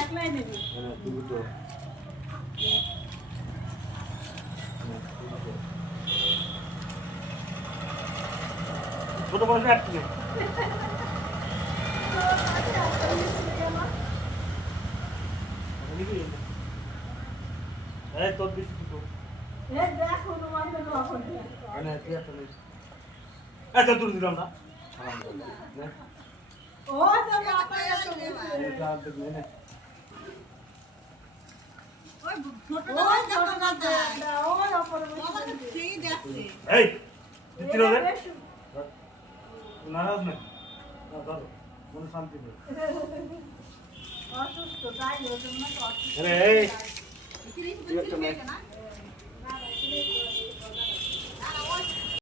একলাই নেবে ছোট বড় এক থেকে এই তোর দিছি তো এই দেখো তোমার তো অফার দিই আরে তুই এত নিস এত দূর দিলাম না ও তো বাবা এত এটা আর দেখ নে ওই ছোটটা দেখো না দা ওই অফার বাবা তো ঠিক যাচ্ছে এই দিছিল রে নারাজ না না ধরো মনে শান্তি নেই অসুস্থ তাই ওর জন্য অসুস্থ আরে এই তুই একটা